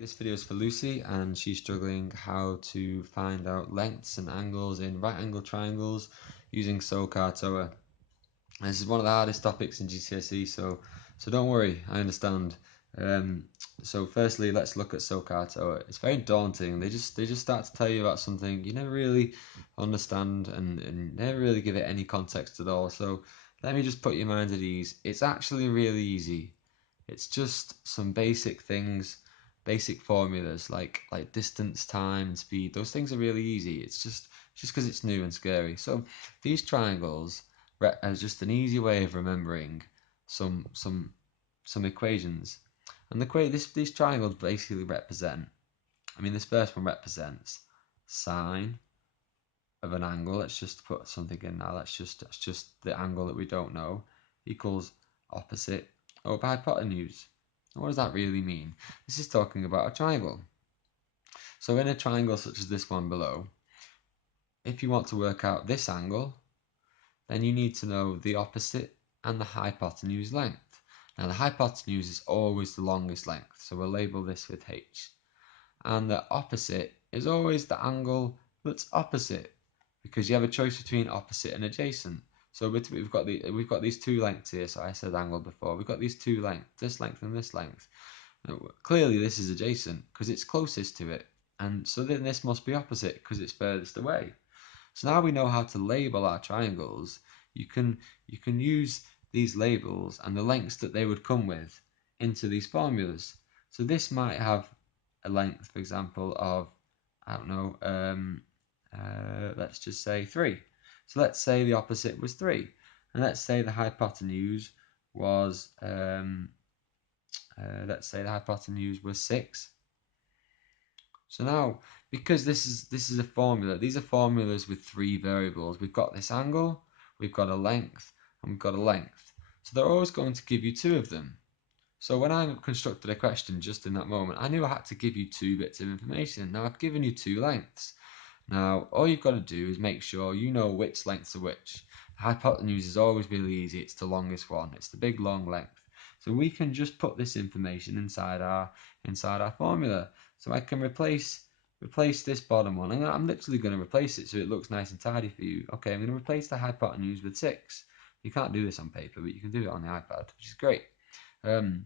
This video is for Lucy, and she's struggling how to find out lengths and angles in right angle triangles using Sohcahtoa. This is one of the hardest topics in GCSE, so don't worry, I understand. Um, so firstly, let's look at Sohcahtoa. It's very daunting. They just start to tell you about something you never really understand and never really give it any context at all. So let me just put your mind at ease. It's actually really easy. It's just some basic things, basic formulas like distance, time, and speed. Those things are really easy. It's just because it's new and scary. So these triangles are just an easy way of remembering some some some equations. And these triangles basically represent. I mean, this first one represents sine of an angle. Let's just put something in now. That's just the angle that we don't know equals opposite over hypotenuse. What does that really mean? This is talking about a triangle. So in a triangle such as this one below, if you want to work out this angle, then you need to know the opposite and the hypotenuse length. Now the hypotenuse is always the longest length, so we'll label this with h. And the opposite is always the angle that's opposite, because you have a choice between opposite and adjacent. So we've got these two lengths here. So I said angle before. We've got these two lengths, this length and this length. Now, clearly this is adjacent because it's closest to it, and so then this must be opposite because it's furthest away. So now we know how to label our triangles. You can you can use these labels and the lengths that they would come with into these formulas. So this might have a length, for example, of, I don't know, let's just say 3. So let's say the opposite was 3, and let's say the hypotenuse was let's say the hypotenuse was 6. So now, because this is a formula, these are formulas with 3 variables. We've got this angle, we've got a length, and we've got a length. So they're always going to give you 2 of them. So when I constructed a question just in that moment, I knew I had to give you 2 bits of information. Now I've given you 2 lengths. Now all you've got to do is make sure you know which lengths are which. The hypotenuse is always really easy. It's the longest one. It's the big long length. So we can just put this information inside our formula. So I can replace this bottom one. And I'm literally going to replace it so it looks nice and tidy for you. Okay, I'm going to replace the hypotenuse with 6. You can't do this on paper, but you can do it on the iPad, which is great. And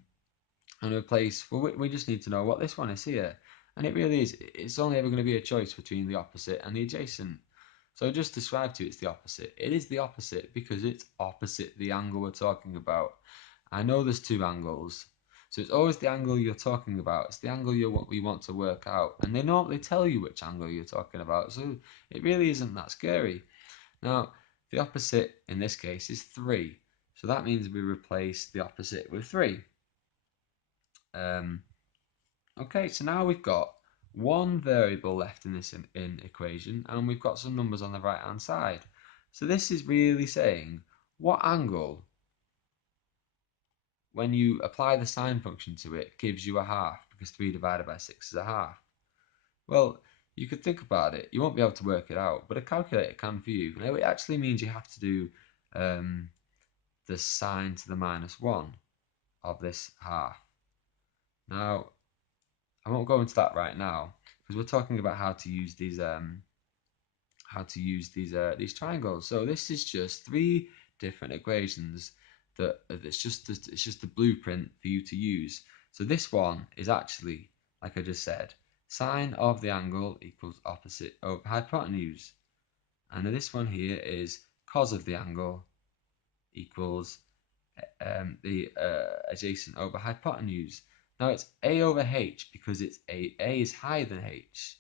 replace, well, we just need to know what this one is here. And it really is, it's only ever going to be a choice between the opposite and the adjacent. So just describe to you it's the opposite. It is the opposite because it's opposite the angle we're talking about. I know there's 2 angles. So it's always the angle you're talking about. It's the angle we want to work out. And they normally tell you which angle you're talking about. So it really isn't that scary. Now, the opposite in this case is 3. So that means we replace the opposite with 3. Okay, so now we've got one variable left in this equation, and we've got some numbers on the right hand side. So this is really saying what angle, when you apply the sine function to it, gives you a half, because 3 divided by 6 is a half. Well, you could think about it. You won't be able to work it out, but a calculator can for you. Now, it actually means you have to do the sine to the minus 1 of this half. Now, I won't go into that right now because we're talking about how to use these triangles. So this is just 3 different equations that it's just the blueprint for you to use. So this one is actually, like I just said, sine of the angle equals opposite over hypotenuse, and this one here is cos of the angle equals the adjacent over hypotenuse. Now it's a over h because a is higher than h.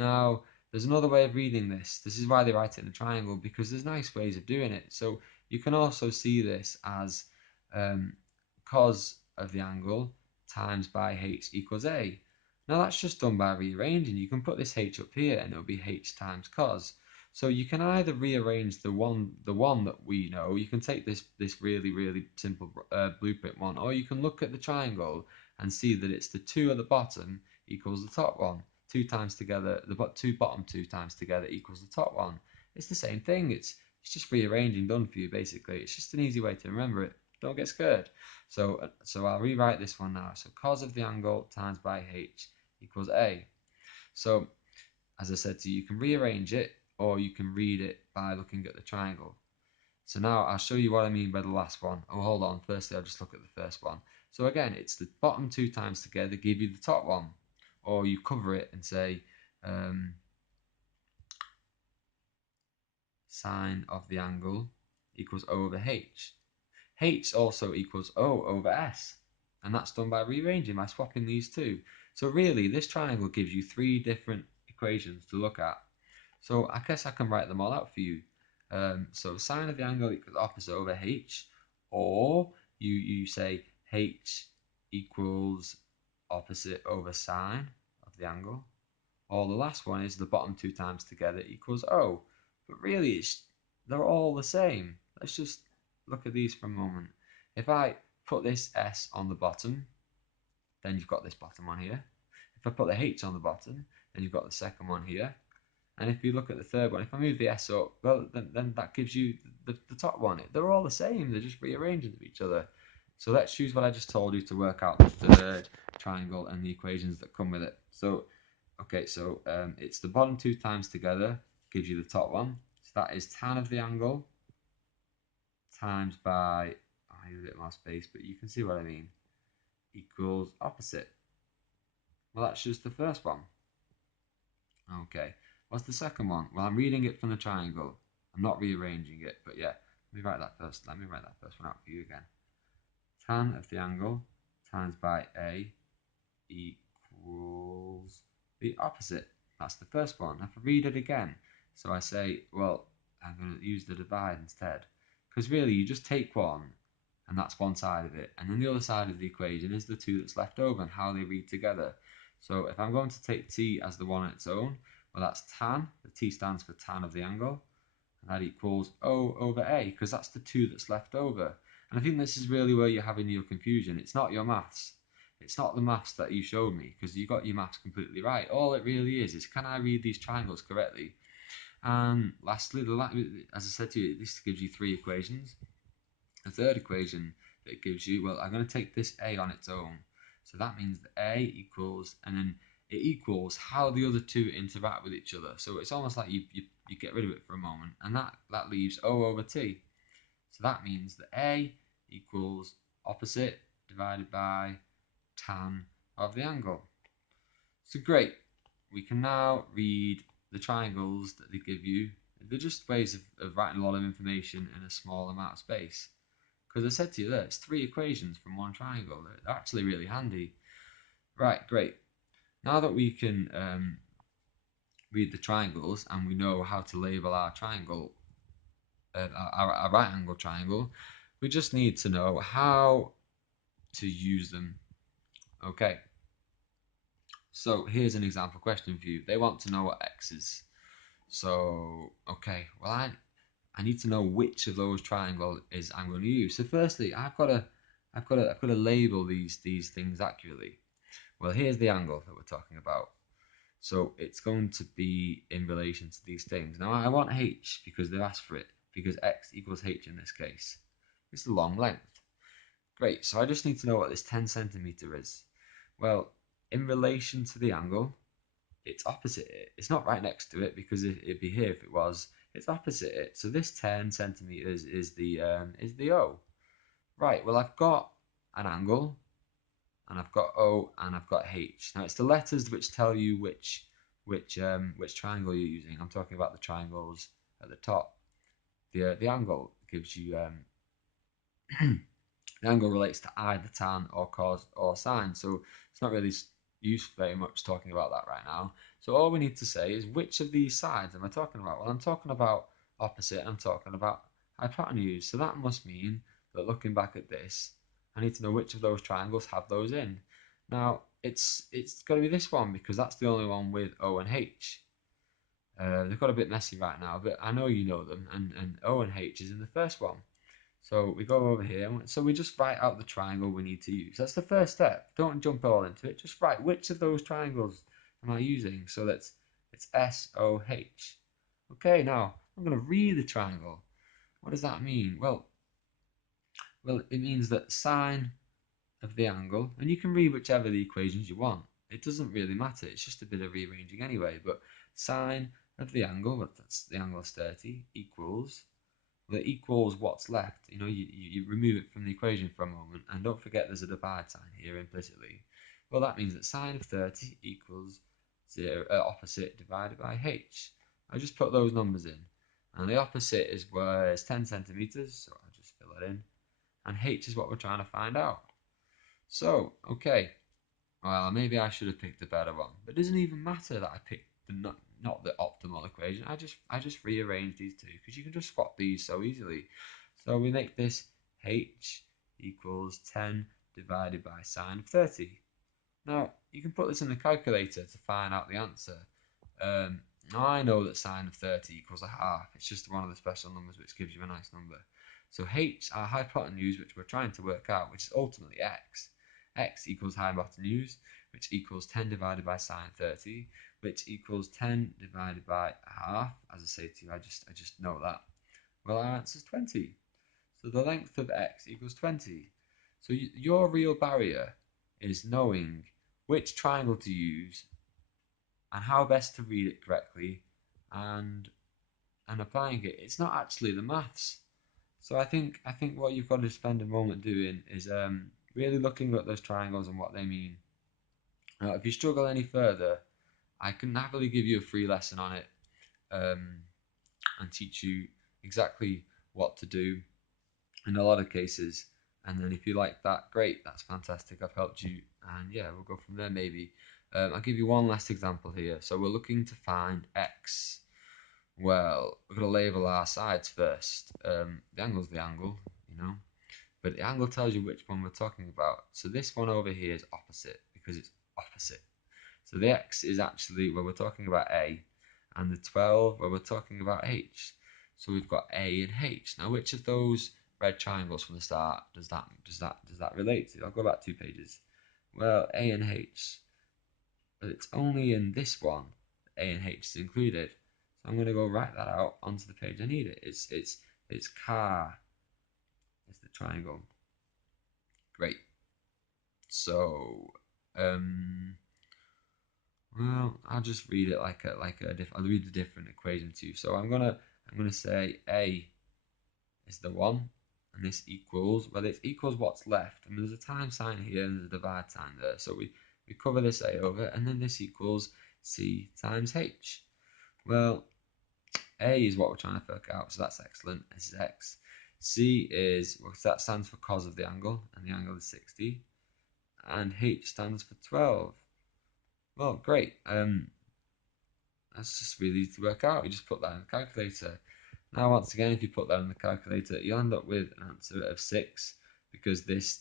Now there's another way of reading this. This is why they write it in a triangle, because there's nice ways of doing it. So you can also see this as cos of the angle times by h equals a. Now that's just done by rearranging. You can put this h up here and it'll be h times cos. So you can either rearrange the one that we know. You can take this really simple blueprint one, or you can look at the triangle and see that it's the 2 at the bottom equals the top one. 2 times together, the bottom 2 times together equals the top one. It's the same thing. It's just rearranging done for you basically. It's just an easy way to remember it. Don't get scared. So I'll rewrite this one now. So cos of the angle times by h equals A. So, as I said to you, you can rearrange it or you can read it by looking at the triangle. So now I'll show you what I mean by the last one. Oh, hold on. Firstly, I'll just look at the first one. So again, it's the bottom two times together give you the top one. Or you cover it and say sine of the angle equals O over H. H also equals O over S. And that's done by rearranging, by swapping these two. So really, this triangle gives you three different equations to look at. So I guess I can write them all out for you. So sine of the angle equals opposite over H, or you say H equals opposite over sine of the angle, or the last one is the bottom two times together equals O. But really, they're all the same. Let's just look at these for a moment. If I put this S on the bottom, then you've got this bottom one here. If I put the H on the bottom, then you've got the second one here. And if you look at the third one, if I move the S up, well, then that gives you the top one. They're all the same. They're just rearranging of each other. So let's choose what I just told you to work out the third triangle and the equations that come with it. So, okay, so it's the bottom two times together gives you the top one. So that is tan of the angle times by, I need a bit more space, but you can see what I mean, equals opposite. Well, that's just the first one. Okay. What's the second one? Well, I'm reading it from the triangle. I'm not rearranging it, but yeah. Let me write that first. Let me write that first one out for you again. Tan of the angle times by A equals the opposite. That's the first one. If I read it again, so I say, well, I'm going to use the divide instead. Because really, you just take one, and that's one side of it. And then the other side of the equation is the two that's left over and how they read together. So if I'm going to take t as the one on its own, well, that's tan. The t stands for tan of the angle. And that equals O over A, because that's the two that's left over. And I think this is really where you're having your confusion. It's not your maths. It's not the maths that you showed me, because you got your maths completely right. All it really is can I read these triangles correctly? And lastly, as I said to you, this gives you three equations. The third equation that it gives you, well, I'm going to take this A on its own. So that means that A equals, and then it equals how the other two interact with each other. So it's almost like you get rid of it for a moment, and that leaves O over T. So that means that A equals opposite divided by tan of the angle. So great. We can now read the triangles that they give you. They're just ways of writing a lot of information in a small amount of space. Because I said to you there, it's three equations from one triangle. They're actually really handy. Right, great. Now that we can read the triangles and we know how to label our triangle, our right angle triangle, we just need to know how to use them. Okay, so here's an example question for you. They want to know what x is. So, okay, well, I need to know which of those triangles is I'm going to use. So firstly, I've got to label these things accurately. Well, here's the angle that we're talking about. So it's going to be in relation to these things. Now I want h because they've asked for it, because x equals h in this case. It's the long length. Great, so I just need to know what this 10 centimeter is. Well, in relation to the angle, it's opposite it. It's not right next to it because it'd be here if it was. It's opposite it. So this 10 centimeters is the O. Right, well I've got an angle, and I've got O, and I've got H. Now it's the letters which tell you which triangle you're using. I'm talking about the triangles at the top. The angle gives you the angle relates to either tan or cos or sine. So it's not really used very much talking about that right now. So all we need to say is which of these sides am I talking about? Well, I'm talking about opposite. I'm talking about hypotenuse. So that must mean that looking back at this, I need to know which of those triangles have those in. Now it's got to be this one because that's the only one with O and H. They've got a bit messy right now, but I know you know them, and O and H is in the first one. So we go over here, so we just write out the triangle we need to use. That's the first step. Don't jump all into it. Just write which of those triangles am I using. So it's SOH. Okay, now I'm going to read the triangle. What does that mean? Well, it means that sine of the angle, and you can read whichever of the equations you want. it doesn't really matter. It's just a bit of rearranging anyway. But sine of the angle, that's the angle is 30, equals, well, it equals what's left. You remove it from the equation for a moment, and don't forget there's a divide sign here implicitly. Well, that means that sine of 30 equals opposite divided by h. I just put those numbers in, and the opposite is 10 centimeters, so I'll just fill it in, and h is what we're trying to find out. So, okay, well, maybe I should have picked a better one, but it doesn't even matter that I picked the not the optimal equation. I just rearrange these two because you can just swap these so easily. So we make this h equals 10 divided by sine of 30. Now you can put this in the calculator to find out the answer. Um, I know that sine of 30 equals a half. It's just one of the special numbers which gives you a nice number. So h, our hypotenuse, which we're trying to work out, which is ultimately x. X equals hypotenuse, which equals 10 divided by sine 30, which equals 10 divided by half. As I say to you, I just know that. Well, our answer is 20. So the length of x equals 20. So your real barrier is knowing which triangle to use and how best to read it correctly and applying it. It's not actually the maths. So I think what you've got to spend a moment doing is really looking at those triangles and what they mean. Now, if you struggle any further, I can happily give you a free lesson on it um, and teach you exactly what to do in a lot of cases. And then if you like that, great, that's fantastic. I've helped you, and yeah, we'll go from there maybe. I'll give you one last example here. So we're looking to find x. Well, we're going to label our sides first. The angle's the angle, but the angle tells you which one we're talking about. So this one over here is opposite because it's opposite. So the x is actually where we're talking about A, and the 12 where we're talking about H. So we've got A and H. Now, which of those red triangles from the start does that relate to? I'll go back 2 pages. Well, A and H, but it's only in this one that A and H is included. So I'm going to go write that out onto the page I need it. It's car is the triangle. Great. So well, I'll just read it I'll read the different equation to you. So I'm gonna say A is the one, and this equals, well, it equals what's left. I mean, there's a times sign here and there's a divide sign there. So we cover this A over, and then this equals C times H. Well, A is what we're trying to work out, so that's excellent. This is X. C is, well, that stands for cos of the angle, and the angle is 60. And H stands for 12. Well, great. That's just really easy to work out. You just put that in the calculator. Now, once again, if you put that in the calculator, you'll end up with an answer of 6 because this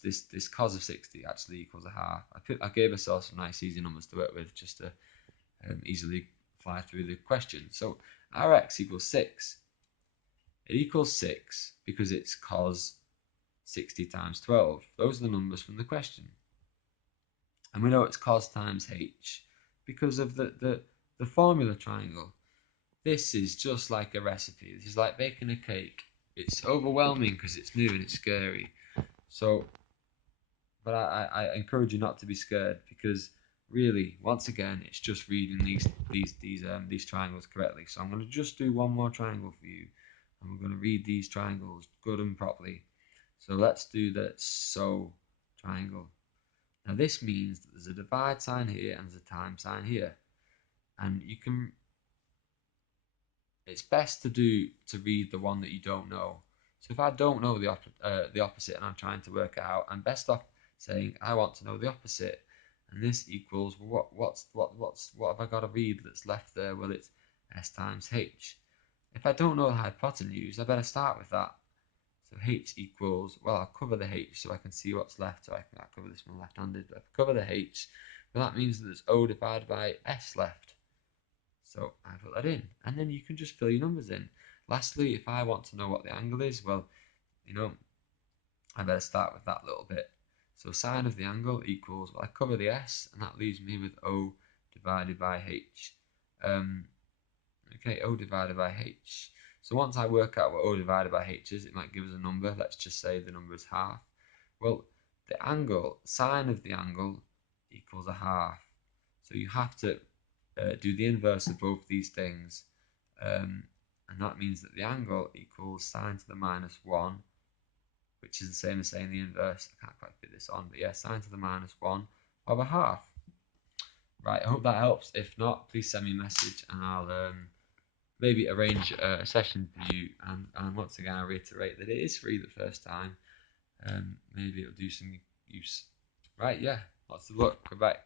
cos of 60 actually equals a half. I gave ourselves some nice easy numbers to work with just to easily fly through the question. So our x equals 6. It equals 6 because it's cos 60 times 12. Those are the numbers from the question. And we know it's cos times h because of the formula triangle. This is just like a recipe. This is like baking a cake. It's overwhelming because it's new and it's scary. So, but I encourage you not to be scared because really, once again, it's just reading these triangles correctly. So I'm going to just do one more triangle for you, and we're going to read these triangles good and properly. So let's do the so triangle. Now this means that there's a divide sign here and there's a time sign here, and it's best to read the one that you don't know. So if I don't know the opposite and I'm trying to work it out, I'm best off saying I want to know the opposite, and this equals what have I got to read that's left there? Well, it's s times h. If I don't know the hypotenuse, I better start with that. So h equals, well, I'll cover the h so I can see what's left. So I'll cover this one left-handed, but if I cover the h, well, that means that there's o divided by s left. So I put that in, and then you can just fill your numbers in. Lastly, if I want to know what the angle is, well, I better start with that little bit. So sine of the angle equals, well, I cover the s, and that leaves me with O divided by h. Okay, O divided by h. So once I work out what O divided by h is, it might give us a number. Let's just say the number is half. Well, the angle, sine of the angle equals a half. So you have to do the inverse of both these things. And that means that the angle equals sine to the minus 1, which is the same as saying the inverse. I can't quite fit this on, but yeah, sine to the minus 1 over half. Right, I hope that helps. If not, please send me a message and I'll maybe arrange a session for you. And once again, I reiterate that it is free the first time. Maybe it'll do some use. Right, yeah, lots of luck. Goodbye.